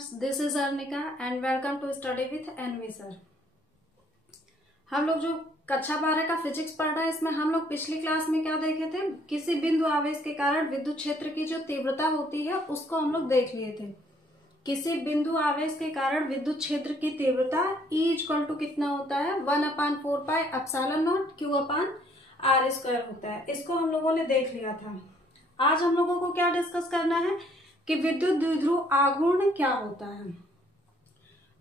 Students, this is Arnika and welcome to study with NV sir. हम लोग जो कक्षा 12 का फिजिक्स पढ़ रहे हैं, इसमें हम लोग पिछली क्लास में क्या देखे थे, किसी बिंदु आवेश के कारण विद्युत क्षेत्र की जो तीव्रता होती है उसको हम लोग देख लिए थे। किसी बिंदु आवेश के कारण विद्युत क्षेत्र की तीव्रता E इक्वल टू कितना होता है, 1/4 पाई एप्सिलॉन नॉट Q/r² होता है। इसको हम लोगों ने देख लिया था। आज हम लोगों को क्या डिस्कस करना है कि विद्युत द्विध्रुव आघूर्ण क्या होता है।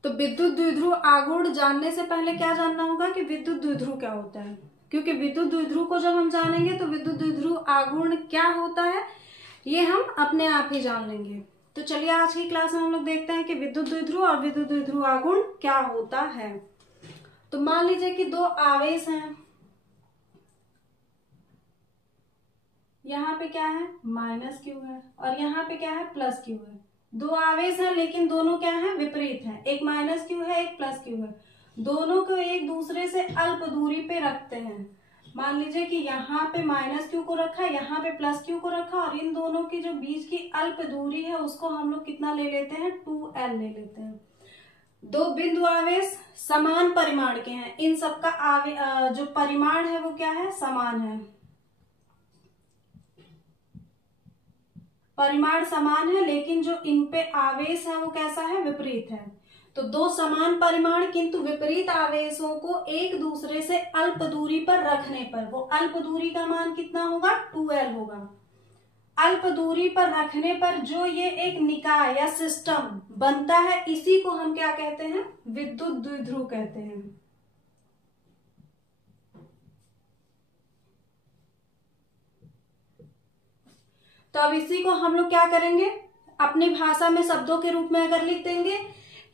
तो विद्युत द्विध्रुव आघूर्ण जानने से पहले क्या जानना होगा कि विद्युत द्विध्रुव क्या होता है, क्योंकि विद्युत द्विध्रुव को जब हम जानेंगे तो विद्युत द्विध्रुव आघूर्ण क्या होता है ये हम अपने आप ही जान लेंगे। तो चलिए आज की क्लास में हम लोग देखते हैं कि विद्युत द्विध्रुव और विद्युत द्विध्रुव आघूर्ण क्या होता है। तो मान लीजिए कि दो आवेश हैं, यहाँ पे क्या है -q है और यहाँ पे क्या है +q है। दो आवेश हैं लेकिन दोनों क्या है, विपरीत हैं। एक -q है, एक +q है। दोनों को एक दूसरे से अल्प दूरी पे रखते हैं। मान लीजिए कि यहाँ पे -q को रखा, यहाँ पे +q को रखा और इन दोनों की जो बीच की अल्प दूरी है उसको हम लोग कितना ले लेते हैं, 2l ले लेते हैं। दो बिंदु आवेश समान परिमाण के हैं, इन सबका जो परिमाण है वो क्या है, समान है। परिमाण समान है लेकिन जो इन पे आवेश है वो कैसा है, विपरीत है। तो दो समान परिमाण किंतु विपरीत आवेशों को एक दूसरे से अल्प दूरी पर रखने पर, वो अल्प दूरी का मान कितना होगा, 2l होगा। अल्प दूरी पर रखने पर जो ये एक निकाय या सिस्टम बनता है इसी को हम क्या कहते हैं, विद्युत द्विध्रुव कहते हैं। तो अब इसी को हम लोग क्या करेंगे, अपनी भाषा में शब्दों के रूप में अगर लिख देंगे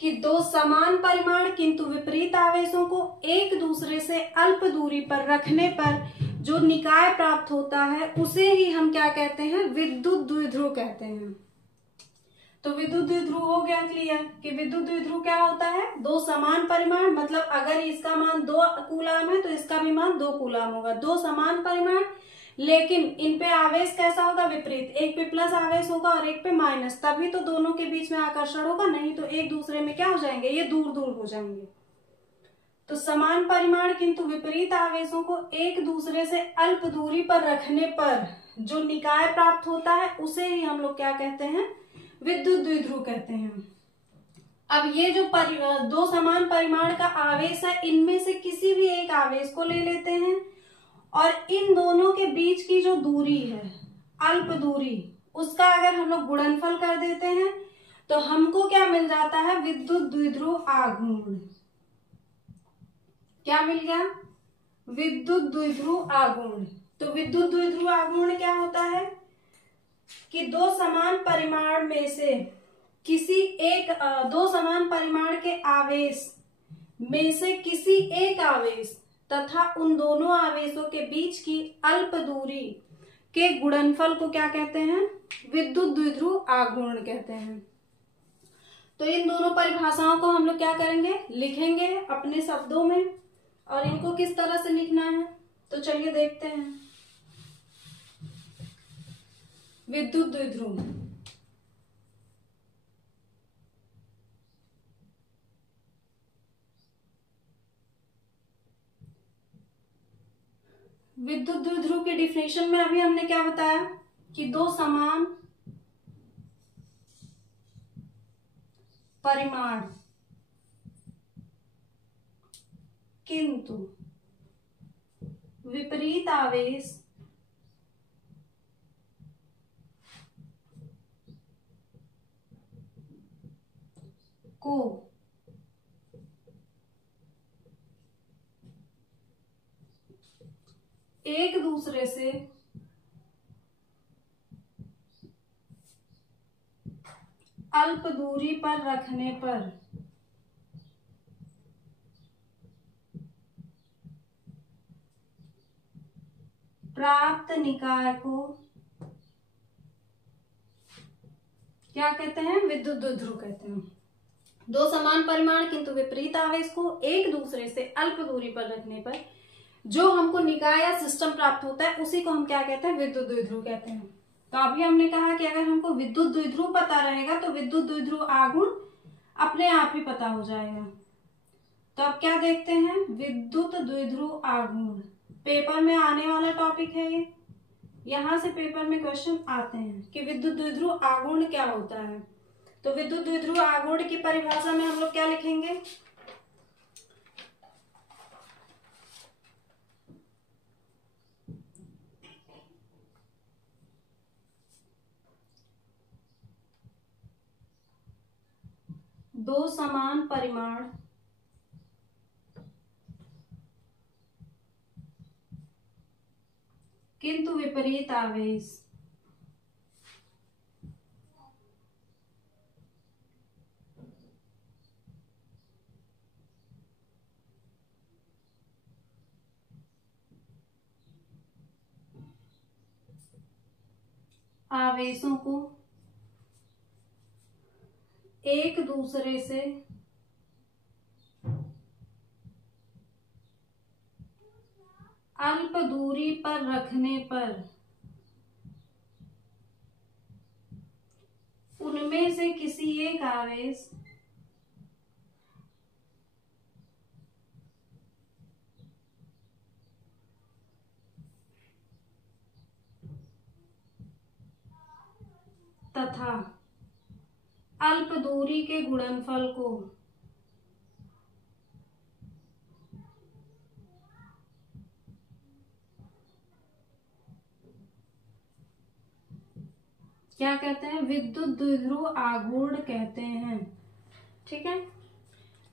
कि दो समान परिमाण किंतु विपरीत आवेशों को एक दूसरे से अल्प दूरी पर रखने पर जो निकाय प्राप्त होता है उसे ही हम क्या कहते हैं, विद्युत द्विध्रुव कहते हैं। तो विद्युत द्विध्रुव हो गया क्लियर कि विद्युत द्विध्रुव क्या होता है, दो समान परिमाण, मतलब अगर इसका मान 2 कूलाम है तो इसका भी मान 2 कूलाम होगा। दो समान परिमाण लेकिन इन पे आवेश कैसा होगा, विपरीत। एक पे प्लस आवेश होगा और एक पे माइनस, तभी तो दोनों के बीच में आकर्षण होगा, नहीं तो एक दूसरे में क्या हो जाएंगे, ये दूर दूर हो जाएंगे। तो समान परिमाण किंतु विपरीत आवेशों को एक दूसरे से अल्प दूरी पर रखने पर जो निकाय प्राप्त होता है उसे ही हम लोग क्या कहते हैं, विद्युत द्विध्रुव कहते हैं। अब ये जो दो समान परिमाण का आवेश है, इनमें से किसी भी एक आवेश को ले लेते हैं और इन दोनों के बीच की जो दूरी है, अल्प दूरी, उसका अगर हम लोग गुणनफल कर देते हैं तो हमको क्या मिल जाता है, विद्युत द्विध्रुव आघूर्ण। क्या मिल गया, विद्युत द्विध्रुव आघूर्ण। तो विद्युत द्विध्रुव आघूर्ण क्या होता है कि दो समान परिमाण में से किसी एक, दो समान परिमाण के आवेश में से किसी एक आवेश तथा उन दोनों आवेशों के बीच की अल्प दूरी के गुणनफल को क्या कहते हैं, विद्युत द्विध्रुव आघूर्ण कहते हैं। तो इन दोनों परिभाषाओं को हम लोग क्या करेंगे, लिखेंगे अपने शब्दों में, और इनको किस तरह से लिखना है तो चलिए देखते हैं। विद्युत द्विध्रुव, विद्युत द्विध्रुव के डिफिनेशन में अभी हमने क्या बताया कि दो समान परिमाण किंतु विपरीत आवेश को एक दूसरे से अल्प दूरी पर रखने पर प्राप्त निकाय को क्या कहते हैं, विद्युत द्विध्रुव कहते हैं। दो समान परिमाण किंतु विपरीत आवेश को एक दूसरे से अल्प दूरी पर रखने पर जो हमको निकाय या सिस्टम प्राप्त होता है उसी को हम क्या कहते हैं, विद्युत द्विध्रुव कहते हैं। तो अभी हमने कहा कि अगर हमको विद्युत द्विध्रुव पता रहेगा तो विद्युत द्विध्रुव आघूर्ण अपने आप ही पता हो जाएगा। तो अब क्या देखते हैं, विद्युत द्विध्रुव आघूर्ण पेपर में आने वाला टॉपिक है ये। यहां से पेपर में क्वेश्चन आते हैं कि विद्युत द्विध्रुव आघूर्ण क्या होता है। तो विद्युत द्विध्रुव आघूर्ण की परिभाषा में हम लोग क्या लिखेंगे, दो समान परिमाण किंतु विपरीत आवेश आवेशों को एक दूसरे से अल्प दूरी पर रखने पर उनमें से किसी एक आवेश तथा अल्प दूरी के गुणनफल को क्या कहते हैं, विद्युत द्विध्रुव आघूर्ण कहते हैं। ठीक है,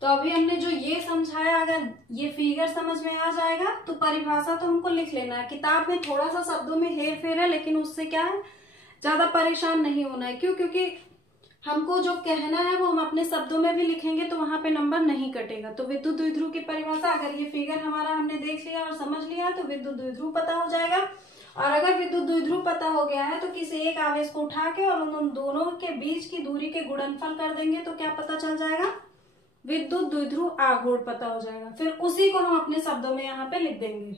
तो अभी हमने जो ये समझाया, अगर ये फिगर समझ में आ जाएगा तो परिभाषा तो हमको लिख लेना है। किताब में थोड़ा सा शब्दों में हेर फेर है, लेकिन उससे क्या है, ज्यादा परेशान नहीं होना है। क्यों? क्योंकि हमको जो कहना है वो हम अपने शब्दों में भी लिखेंगे तो वहां पे नंबर नहीं कटेगा। तो विद्युत द्विध्रुव की परिभाषा, अगर ये फिगर हमारा हमने देख लिया और समझ लिया तो विद्युत द्विध्रुव पता हो जाएगा। और अगर विद्युत द्विध्रुव पता हो गया है तो किसी एक आवेश को उठा के और उन दोनों के बीच की दूरी के गुणनफल कर देंगे तो क्या पता चल जाएगा, विद्युत द्विध्रुव आघूर्ण पता हो जाएगा। फिर उसी को हम अपने शब्दों में यहाँ पे लिख देंगे।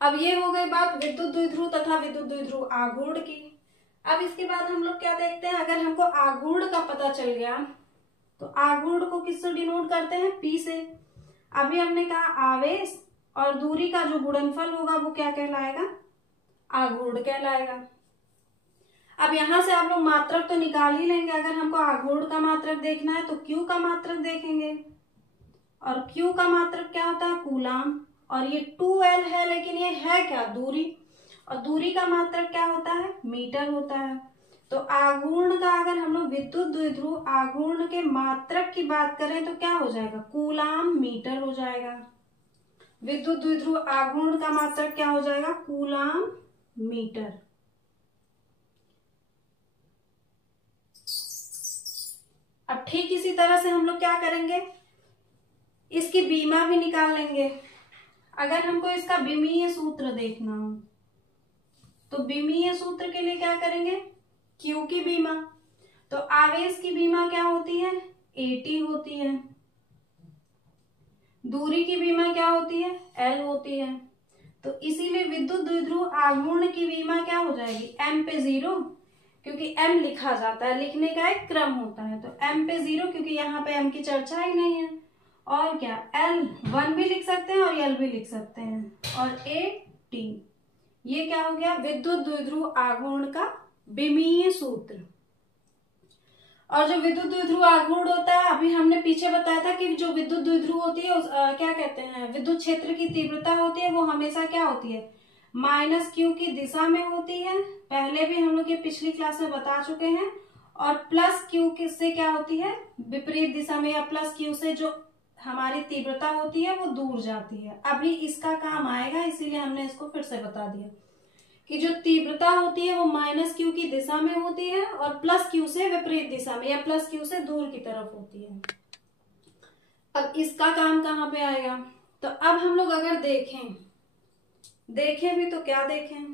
अब ये हो गई बात विद्युत द्विध्रुव तथा विद्युत द्विध्रुव आघूर्ण की। अब इसके बाद हम लोग क्या देखते हैं, अगर हमको आघूर्ण का पता चल गया तो आघूर्ण को किससे डिनोट करते हैं, पी से। अभी हमने कहा आवेश और दूरी का जो गुणनफल होगा वो क्या कहलाएगा, आघूर्ण कहलाएगा। अब यहां से आप लोग मात्रक तो निकाल ही लेंगे। अगर हमको आघूर्ण का मात्रक देखना है तो क्यू का मात्रक देखेंगे, और क्यू का मात्रक क्या होता है, कूलाम। और ये 2L है, लेकिन ये है क्या, दूरी, और दूरी का मात्रक क्या होता है, मीटर होता है। तो आघूर्ण का अगर हम लोग विद्युत द्विध्रुव आघूर्ण के मात्रक की बात करें तो क्या हो जाएगा, कूलाम मीटर हो जाएगा। विद्युत द्विध्रुव आघूर्ण का मात्रक क्या हो जाएगा, कूलाम मीटर। अब ठीक इसी तरह से हम लोग क्या करेंगे, इसकी बीमा भी निकाल लेंगे। अगर हमको इसका विमीय सूत्र देखना हो तो विमीय सूत्र के लिए क्या करेंगे, Q की बीमा। तो आवेश की बीमा क्या होती है, AT होती है। दूरी की बीमा क्या होती है, L होती है। तो इसीलिए विद्युत द्विध्रुव आघूर्ण की बीमा क्या हो जाएगी, M पे 0, क्योंकि M लिखा जाता है, लिखने का एक क्रम होता है। तो M पे 0, क्योंकि यहाँ पे M की चर्चा ही नहीं है। और क्या, L1 भी लिख सकते हैं और L भी लिख सकते हैं, और AT। ये क्या हो गया, विद्युत द्विध्रुव आघूर्ण का विमीय सूत्र। और जो विद्युत द्विध्रुव आघूर्ण होता है, अभी हमने पीछे बताया था कि जो विद्युत द्विध्रुव होती है क्या कहते हैं, विद्युत क्षेत्र की तीव्रता होती है वो हमेशा क्या होती है, -Q की दिशा में होती है। पहले भी हम लोग ये पिछली क्लास में बता चुके हैं। और +Q से क्या होती है, विपरीत दिशा में, या +Q से जो हमारी तीव्रता होती है वो दूर जाती है। अभी इसका काम आएगा, इसीलिए हमने इसको फिर से बता दिया कि जो तीव्रता होती है वो -Q की दिशा में होती है और +Q से विपरीत दिशा में, या +Q से दूर की तरफ होती है। अब इसका काम कहाँ पे आएगा, तो अब हम लोग अगर देखें भी तो क्या देखें,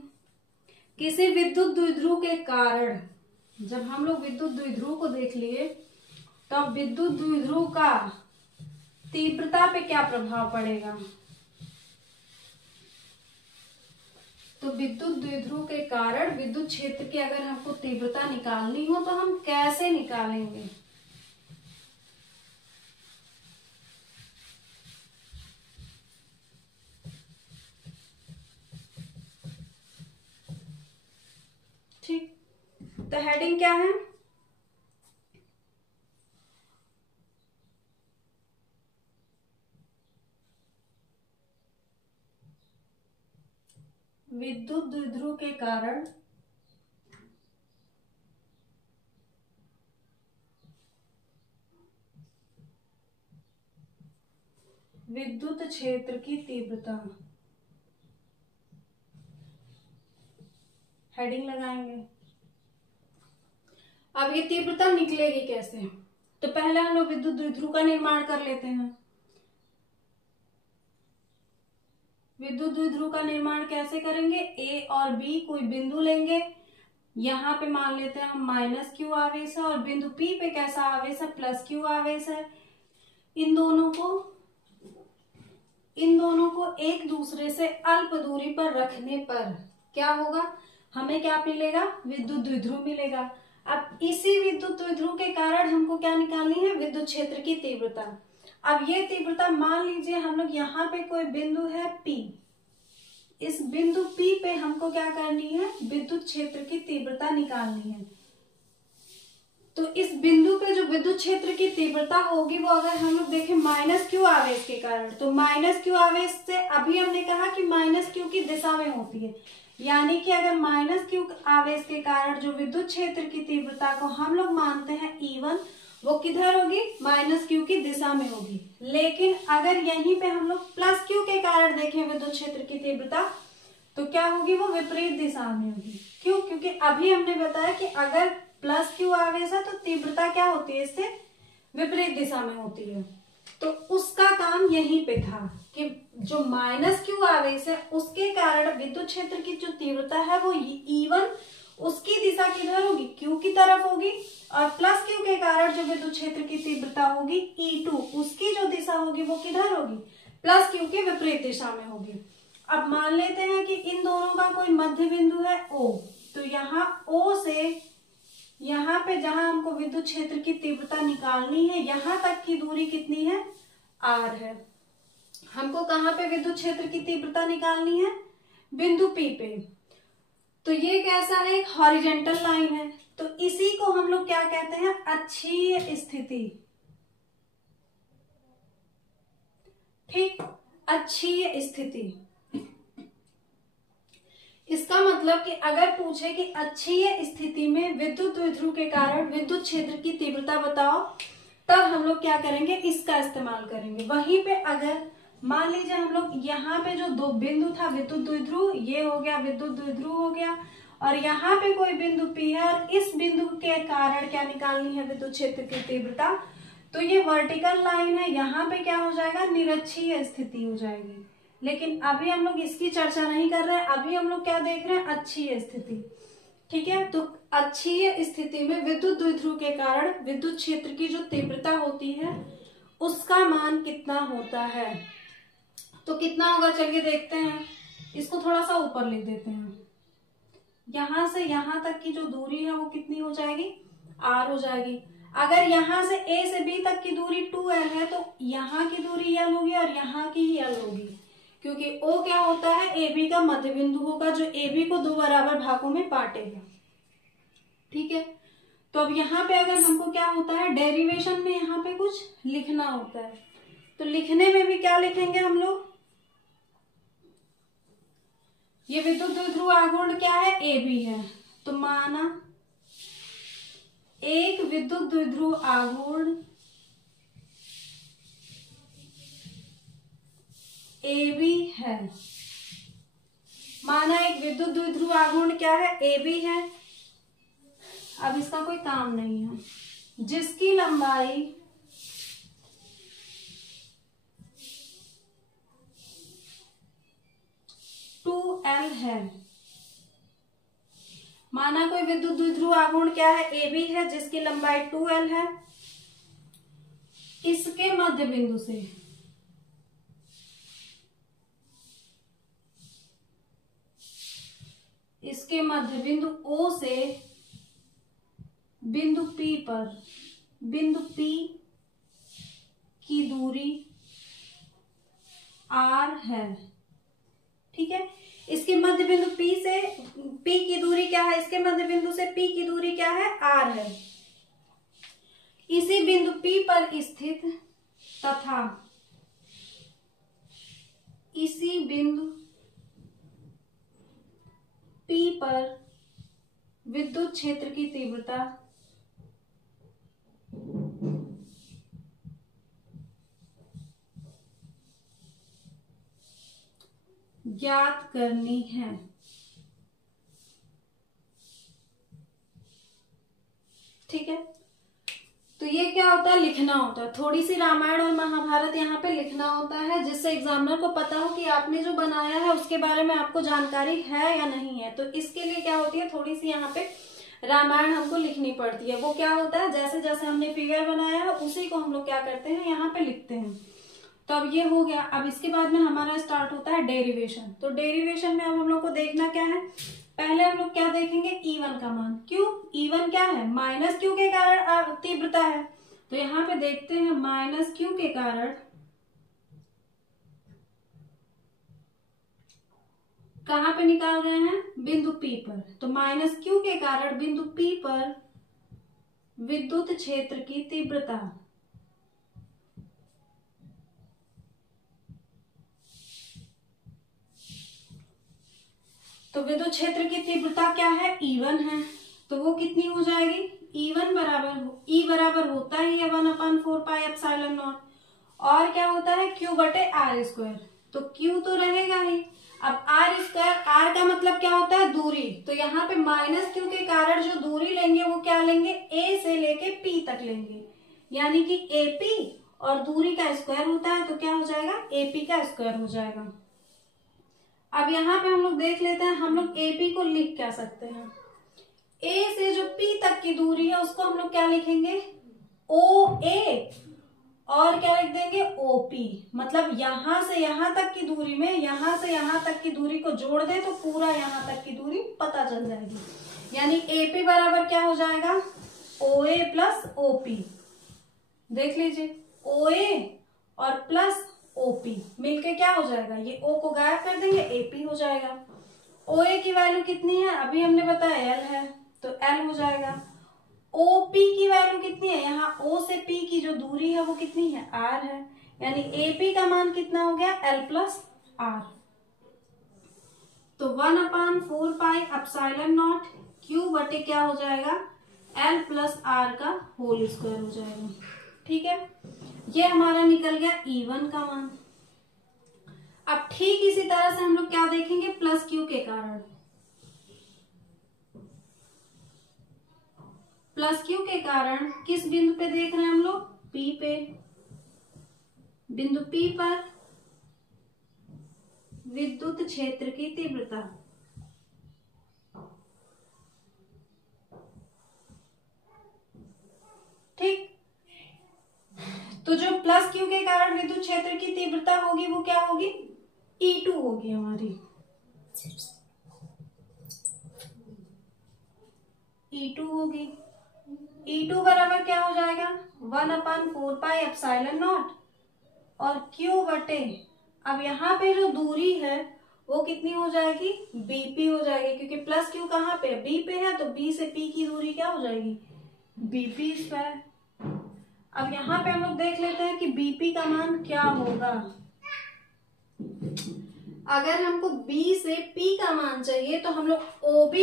किसी विद्युत द्विध्रुव के कारण, जब हम लोग विद्युत द्विध्रुव को देख लिए तो अब विद्युत द्विध्रुव का तीव्रता पे क्या प्रभाव पड़ेगा। तो विद्युत द्विध्रुव के कारण विद्युत क्षेत्र की अगर हमको तीव्रता निकालनी हो तो हम कैसे निकालेंगे, तो हेडिंग क्या है? विद्युत द्विध्रुव के कारण विद्युत क्षेत्र की तीव्रता, हेडिंग लगाएंगे। अब ये तीव्रता निकलेगी कैसे? तो पहले हम लोग विद्युत द्विध्रुव का निर्माण कर लेते हैं। विद्युत द्विध्रुव का निर्माण कैसे करेंगे? ए और बी कोई बिंदु लेंगे, यहाँ पे मान लेते हैं हम माइनस क्यू आवेश है और बिंदु पी पे कैसा आवेश है? प्लस क्यू आवेश है। इन दोनों को एक दूसरे से अल्प दूरी पर रखने पर क्या होगा? हमें क्या मिलेगा? विद्युत द्विध्रुव मिलेगा। अब इसी विद्युत द्विध्रुव के कारण हमको क्या निकालनी है? विद्युत क्षेत्र की तीव्रता। अब ये तीव्रता मान लीजिए हम लोग यहाँ पे कोई बिंदु है P, इस बिंदु P पे हमको क्या करनी है? विद्युत क्षेत्र की तीव्रता निकालनी है। तो इस बिंदु पे जो विद्युत क्षेत्र की तीव्रता होगी वो अगर हम लोग देखें माइनस क्यू आवेश के कारण, तो माइनस क्यू आवेश से अभी हमने कहा कि माइनस क्यू की दिशा में होती है, यानी कि अगर माइनस क्यू आवेश के कारण जो विद्युत क्षेत्र की तीव्रता को हम लोग मानते हैं E1, वो किधर होगी? माइनस क्यू की दिशा में होगी। लेकिन अगर यहीं पे हम लोग प्लस क्यू के कारण देखें विद्युत क्षेत्र की तीव्रता, तो क्या होगी? वो विपरीत दिशा में होगी। क्यों? क्योंकि अभी हमने बताया कि अगर प्लस क्यू आवेश है तो तीव्रता क्या होती है? इससे विपरीत दिशा में होती है। तो उसका काम यहीं पे था कि जो माइनस क्यू आवेश है उसके कारण विद्युत क्षेत्र की जो तीव्रता है वो E1, उसकी दिशा किधर होगी? क्यू की तरफ होगी, और प्लस क्यू के कारण जो विद्युत क्षेत्र की तीव्रता होगी E2, उसकी जो दिशा होगी वो किधर होगी? प्लस क्यू के विपरीत दिशा में होगी। अब मान लेते हैं कि इन दोनों का कोई मध्य बिंदु है O, तो यहाँ O से यहाँ पे जहां हमको विद्युत क्षेत्र की तीव्रता निकालनी है, यहां तक की दूरी कितनी है? R है। हमको कहाँ पे विद्युत क्षेत्र की तीव्रता निकालनी है? बिंदु P पे। तो ये कैसा है? एक हॉरिजेंटल लाइन है, तो इसी को हम लोग क्या कहते हैं? अक्षीय स्थिति। ठीक, अक्षीय स्थिति। इसका मतलब कि अगर पूछे कि अक्षीय स्थिति में विद्युत द्विध्रुव के कारण विद्युत क्षेत्र की तीव्रता बताओ, तब हम लोग क्या करेंगे? इसका इस्तेमाल करेंगे। वहीं पे अगर मान लीजिए हम लोग यहाँ पे जो दो बिंदु था विद्युत द्विध्रुव, ये हो गया विद्युत द्विध्रुव हो गया, और यहाँ पे कोई बिंदु P है और इस बिंदु के कारण क्या निकालनी है? विद्युत क्षेत्र की तीव्रता। तो ये वर्टिकल लाइन है, यहाँ पे क्या हो जाएगा? निरक्षीय स्थिति हो जाएगी। लेकिन अभी हम लोग इसकी चर्चा नहीं कर रहे हैं, अभी हम लोग क्या देख रहे हैं? अक्षीय स्थिति। ठीक है, तो अक्षीय स्थिति में विद्युत द्विध्रुव के कारण विद्युत क्षेत्र की जो तीव्रता होती है उसका मान कितना होता है? तो कितना होगा? चलिए देखते हैं। इसको थोड़ा सा ऊपर लिख देते हैं। यहां से यहां तक की जो दूरी है वो कितनी हो जाएगी? R हो जाएगी। अगर यहां से A से B तक की दूरी 2L है तो यहाँ की दूरी L होगी और यहाँ की ही L होगी, क्योंकि O क्या होता है? AB का मध्य बिंदु होगा जो AB को दो बराबर भागों में बांटेगा। ठीक है, तो अब यहाँ पे अगर हमको क्या होता है? डेरिवेशन में यहाँ पे कुछ लिखना होता है, तो लिखने में भी क्या लिखेंगे हम लोग? ये विद्युत द्विध्रुव आघूर्ण क्या है? AB है, तो माना एक विद्युत द्विध्रुव आघूर्ण AB है। माना एक विद्युत द्विध्रुव आघूर्ण क्या है? AB है। अब इसका कोई काम नहीं है, जिसकी लंबाई L है। माना कोई विद्युत द्विध्रुव आघूर्ण क्या है? AB है, जिसकी लंबाई 2L है। इसके मध्य बिंदु से इसके मध्य बिंदु O से बिंदु P पर बिंदु P की दूरी R है। ठीक है, इसके मध्य बिंदु P से P की दूरी क्या है, इसके मध्य बिंदु से P की दूरी क्या है, R है। इसी बिंदु P पर स्थित तथा इसी बिंदु P पर विद्युत क्षेत्र की तीव्रता ज्ञात करनी है। ठीक है, तो ये क्या होता है, लिखना होता है। थोड़ी सी रामायण और महाभारत यहाँ पे लिखना होता है, जिससे एग्जामिनर को पता हो कि आपने जो बनाया है उसके बारे में आपको जानकारी है या नहीं है। तो इसके लिए क्या होती है, थोड़ी सी यहाँ पे रामायण हमको लिखनी पड़ती है। वो क्या होता है, जैसे जैसे हमने फिगर बनाया है उसी को हम लोग क्या करते हैं, यहाँ पे लिखते हैं। तो अब ये हो गया। अब इसके बाद में हमारा स्टार्ट होता है डेरिवेशन। तो डेरिवेशन में अब हम लोग को देखना क्या है, पहले हम लोग क्या देखेंगे, E1 का मान। क्यों, E1 क्या है, माइनस क्यू के कारण तीव्रता है। तो यहाँ पे देखते हैं माइनस क्यू के कारण कहाँ पे निकाल रहे हैं, बिंदु P पर। तो माइनस क्यू के कारण बिंदु P पर विद्युत क्षेत्र की तीव्रता तो विद्युत क्षेत्र की तीव्रता क्या है, E1 है। तो वो कितनी हो जाएगी, E1 E बराबर होता ही है 1/4πε0। और क्या होता है, Q/r²। तो Q तो रहेगा ही। अब r², r का मतलब क्या होता है, दूरी। तो यहाँ पे माइनस क्यू के कारण जो दूरी लेंगे वो क्या लेंगे, A से लेके P तक लेंगे, यानी कि AP, और दूरी का स्क्वायर होता है तो क्या हो जाएगा, AP का स्क्वायर हो जाएगा। अब यहाँ पे हम लोग देख लेते हैं, हम लोग AP को लिख क्या सकते हैं, A से जो P तक की दूरी है उसको हम लोग क्या लिखेंगे, OA, और क्या लिख देंगे, OP। मतलब यहां से यहां तक की दूरी में यहां से यहां तक की दूरी को जोड़ दे तो पूरा यहां तक की दूरी पता चल जाएगी। यानी AP बराबर क्या हो जाएगा, OA प्लस OP। देख लीजिए, OA और प्लस OP मिलके क्या हो जाएगा, ये O को गायब कर देंगे, AP हो जाएगा। OA की वैल्यू कितनी है, अभी हमने बताया L है, तो L हो जाएगा। OP की वैल्यू कितनी है, यहाँ O से P की जो दूरी है वो कितनी है, R है। यानी AP का मान कितना हो गया, L प्लस R। तो 1/4πε0 Q बटे क्या हो जाएगा, L प्लस R का होल स्क्वायर हो जाएगा। ठीक है, ये हमारा निकल गया E1 का मान। अब ठीक इसी तरह से हम लोग क्या देखेंगे, प्लस Q के कारण। प्लस Q के कारण किस बिंदु पे देख रहे हैं हम लोग, P पे। बिंदु P पर विद्युत क्षेत्र की तीव्रता ठीक। तो जो प्लस Q के कारण विद्युत क्षेत्र की तीव्रता होगी वो क्या होगी, E2 होगी हमारी। E2 होगी। E2 बराबर क्या हो जाएगा, 1/4πε0 और Q बटे, अब यहाँ पे जो दूरी है वो कितनी हो जाएगी, BP हो जाएगी, क्योंकि प्लस Q कहाँ पे, B पे है, तो B से P की दूरी क्या हो जाएगी, BP²। अब यहाँ पे हम लोग देख लेते हैं कि BP का मान क्या होगा। अगर हमको B से P का मान चाहिए तो हम लोग OB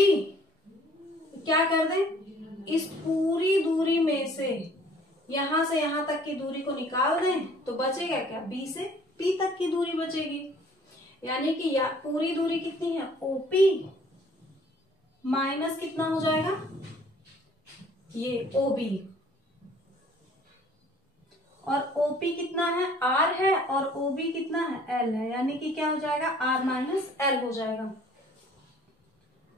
क्या कर दें, इस पूरी दूरी में से यहां से यहां तक की दूरी को निकाल दें तो बचेगा क्या, B से P तक की दूरी बचेगी। यानी कि पूरी दूरी कितनी है, OP माइनस कितना हो जाएगा, ये OB, और OP कितना है, R है, और OB कितना है, L है। यानी कि क्या हो जाएगा, R माइनस L हो जाएगा।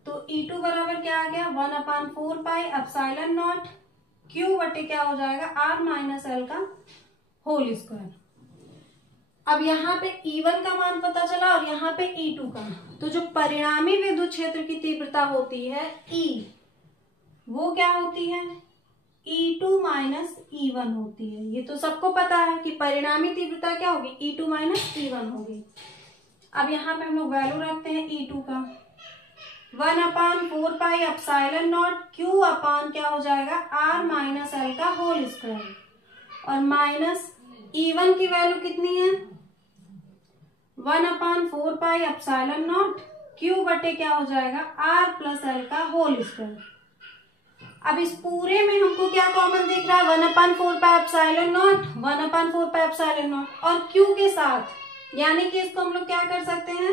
तो E2 बराबर क्या आ गया, 1/4πε0 Q बटे क्या हो जाएगा, R माइनस L का होल स्क्वायर। अब यहाँ पे E1 का मान पता चला और यहाँ पे E2 का। तो जो परिणामी विद्युत क्षेत्र की तीव्रता होती है E, वो क्या होती है, E2 माइनस E1 होती है। ये तो सबको पता है कि परिणामी तीव्रता क्या होगी, E2 माइनस E1 होगी। अब यहाँ पे हम लोग वैल्यू रखते हैं E2 का 1/4 एप्सिलॉन नॉट Q अपान क्या हो जाएगा R माइनस L का होल स्क्वायर, और माइनस E1 की वैल्यू कितनी है 1/4 एप्सिलॉन नॉट Q बटे क्या हो जाएगा R प्लस L का होल स्क्वायर। अब इस पूरे में हमको क्या कॉमन दिख रहा है 1/4 एप्सिलॉन नॉट 1/4 एप्सिलॉन नॉट, और Q के साथ यानी कि इसको हम लोग क्या कर सकते हैं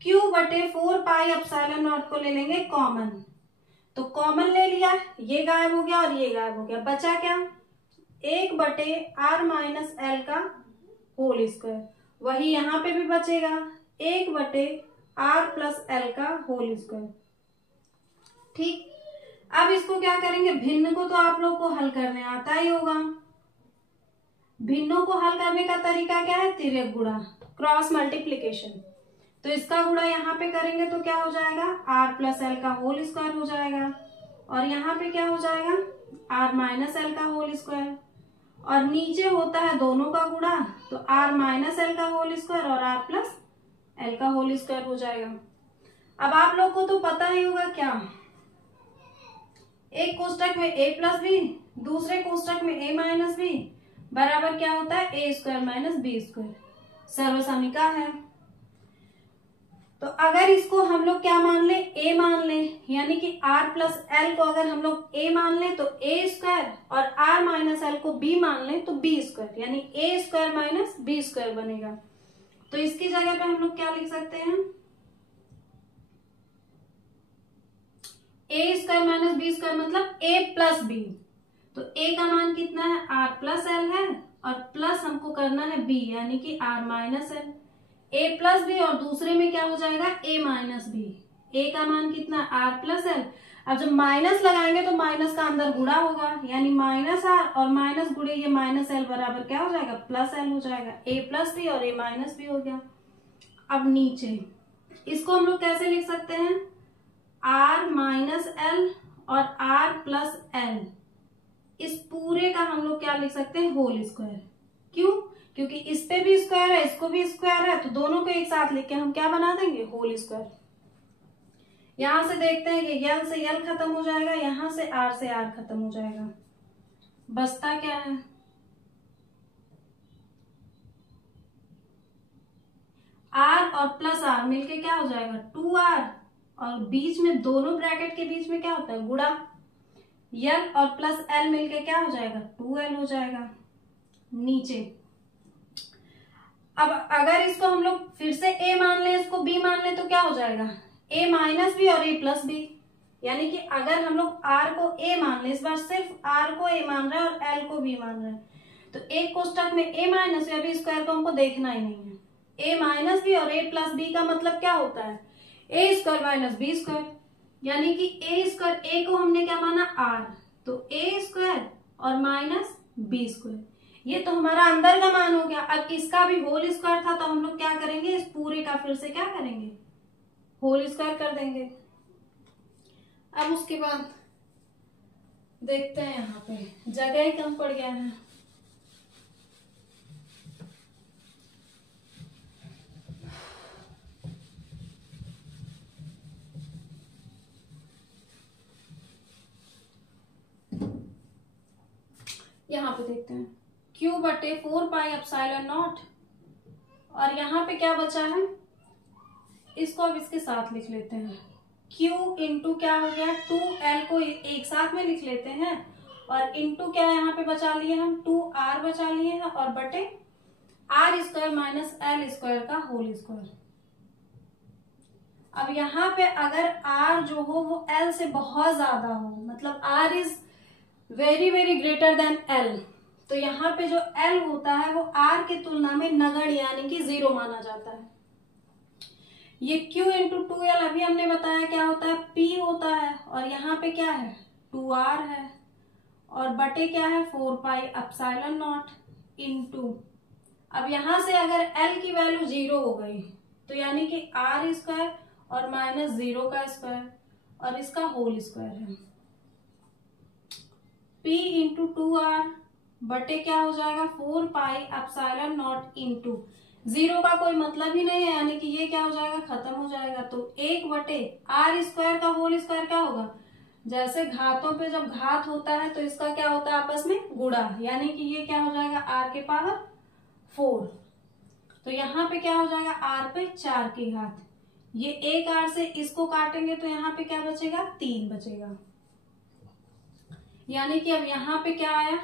Q बटे 4 एप्सिलॉन नॉट को ले लेंगे कॉमन, तो कॉमन ले लिया, ये गायब हो गया और ये गायब हो गया, बचा क्या 1 बटे R माइनस L का होल स्क्वायर, वही यहाँ पे भी बचेगा 1 बटे R प्लस L का होल स्क्वायर। ठीक, अब इसको क्या करेंगे, भिन्न को तो आप लोग को हल करने आता ही होगा। भिन्नों को हल करने का तरीका क्या है, तिर्यक गुणा, क्रॉस मल्टीप्लीकेशन। तो इसका गुणा यहाँ पे करेंगे तो क्या हो जाएगा R प्लस L का होल स्क्वायर हो जाएगा, और यहाँ पे क्या हो जाएगा R माइनस L का होल स्क्वायर, और नीचे होता है दोनों का गुणा तो R माइनस L का होल स्क्वायर और R प्लस L का होल स्क्वायर हो जाएगा। अब आप लोग को तो पता ही होगा क्या, एक कोष्टक में a प्लस बी, दूसरे कोष्टक में a माइनस बी बराबर क्या होता है a square minus B square, सर्वसमीका है। तो अगर इसको हम लोग क्या मान ले a मान ले, यानी कि r प्लस एल को अगर हम लोग a मान ले तो a स्क्वायर, और r माइनस एल को b मान ले तो b स्क्वायर, यानी a square minus b square बनेगा। तो इसकी जगह पे हम लोग क्या लिख सकते हैं a square minus b square मतलब a प्लस b, तो a का मान कितना है r प्लस एल है, और प्लस हमको करना है b यानी कि r minus L, a plus B और दूसरे में क्या हो जाएगा a माइनस बी, a का मान कितना r प्लस एल। अब जब माइनस लगाएंगे तो माइनस का अंदर गुणा होगा, यानी माइनस r और माइनस गुणे ये माइनस एल बराबर क्या हो जाएगा प्लस एल हो जाएगा, a प्लस बी और a माइनस बी हो गया। अब नीचे इसको हम लोग कैसे लिख सकते हैं r माइनस एल और r प्लस एल, इस पूरे का हम लोग क्या लिख सकते हैं होल स्क्वायर। क्यों, क्योंकि इस पे भी स्क्वायर है इसको भी स्क्वायर है, तो दोनों को एक साथ लेके हम क्या बना देंगे होल स्क्वायर। यहां से देखते हैं कि यल से यल खत्म हो जाएगा, यहां से आर खत्म हो जाएगा, बचता क्या है आर और प्लस आर मिलके क्या हो जाएगा 2r, और बीच में दोनों ब्रैकेट के बीच में क्या होता है गुणा, यल और प्लस एल मिलके क्या हो जाएगा 2l हो जाएगा नीचे। अब अगर इसको हम लोग फिर से a मान लें इसको b मान लें तो क्या हो जाएगा a माइनस बी और a प्लस बी, यानी कि अगर हम लोग r को a मान लें, इस बार सिर्फ r को a मान रहे हैं और l को b मान रहे हैं, तो एक कोष्टक में a माइनस या b स्क्वायर को हमको देखना ही नहीं है, a माइनस बी और a प्लस बी का मतलब क्या होता है a square minus B square, यानी कि a स्क्वायर a को हमने क्या माना r, तो a स्क्वायर और माइनस बी स्क्वायर, ये तो हमारा अंदर का मान हो गया। अब इसका भी होल स्क्वायर था तो हम लोग क्या करेंगे इस पूरे का फिर से क्या करेंगे होल स्क्वायर कर देंगे। अब उसके बाद देखते हैं यहाँ पे जगह ही कम पड़ गया है, यहाँ पे देखते हैं Q बटे 4 एप्सिलॉन नॉट, और यहाँ पे क्या बचा है इसको अब इसके साथ लिख लेते हैं, Q इंटू क्या हो गया 2L को एक साथ में लिख लेते हैं, और इंटू क्या यहाँ पे बचा लिए हम 2R बचा लिए हैं, और बटे R square minus L square का होल स्क्वायर। अब यहाँ पे अगर R जो हो वो L से बहुत ज्यादा हो, मतलब R is very very greater than L, तो यहाँ पे जो L होता है वो R की तुलना में नगण्य यानी कि 0 माना जाता है। ये Q इंटू 2L अभी हमने बताया क्या होता है P होता है, और यहाँ पे क्या है 2R है, और बटे क्या है 4 एप्सिलॉन नॉट इंटू, अब यहाँ से अगर L की वैल्यू 0 हो गई तो यानी कि R स्क्वायर और माइनस 0 का स्क्वायर और इसका होल स्क्वायर है, P इंटू 2R बटे क्या हो जाएगा 4 एप्सिलॉन नॉट इंटू जीरो का कोई मतलब ही नहीं है, यानी कि ये क्या हो जाएगा, खत्म हो जाएगा। तो 1/r² का होल स्क्वायर क्या होगा, जैसे घातों पे जब घात होता है तो इसका क्या होता है आपस में गुणा, यानी कि ये क्या हो जाएगा r⁴। तो यहाँ पे क्या हो जाएगा r पे 4 की घात, ये 1r से इसको काटेंगे तो यहाँ पे क्या बचेगा 3 बचेगा, यानी कि अब यहाँ पे क्या आया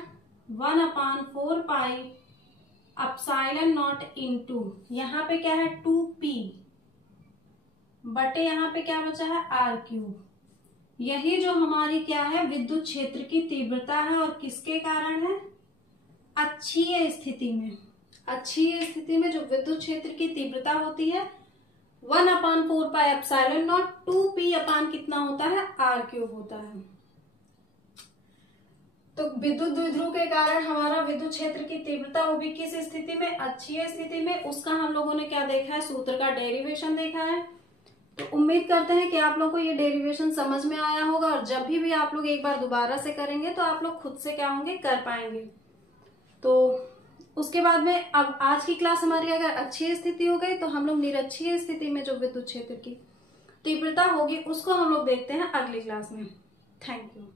1/4 पाई एप्सिलॉन नॉट इनटू, यहाँ पे क्या है 2p बटे यहाँ पे क्या बचा है r³। यही जो हमारी क्या है विद्युत क्षेत्र की तीव्रता है, और किसके कारण है, अक्षीय स्थिति में। अक्षीय स्थिति में जो विद्युत क्षेत्र की तीव्रता होती है 1/4 पाई एप्सिलॉन नॉट 2p अपान कितना होता है r³ होता है। तो विद्युत द्विध्रुव के कारण हमारा विद्युत क्षेत्र की तीव्रता वो भी किस स्थिति में, अक्षीय स्थिति में। उसका हम लोगों ने क्या देखा है, सूत्र का डेरिवेशन देखा है। तो उम्मीद करते हैं कि आप लोग को ये डेरिवेशन समझ में आया होगा, और जब भी आप लोग एक बार दोबारा से करेंगे तो आप लोग खुद से क्या होंगे, कर पाएंगे। तो उसके बाद में अब आज की क्लास हमारी अगर अक्षीय स्थिति हो गई, तो हम लोग निरक्षीय स्थिति में जो विद्युत क्षेत्र की तीव्रता होगी उसको हम लोग देखते हैं अगली क्लास में। Thank you.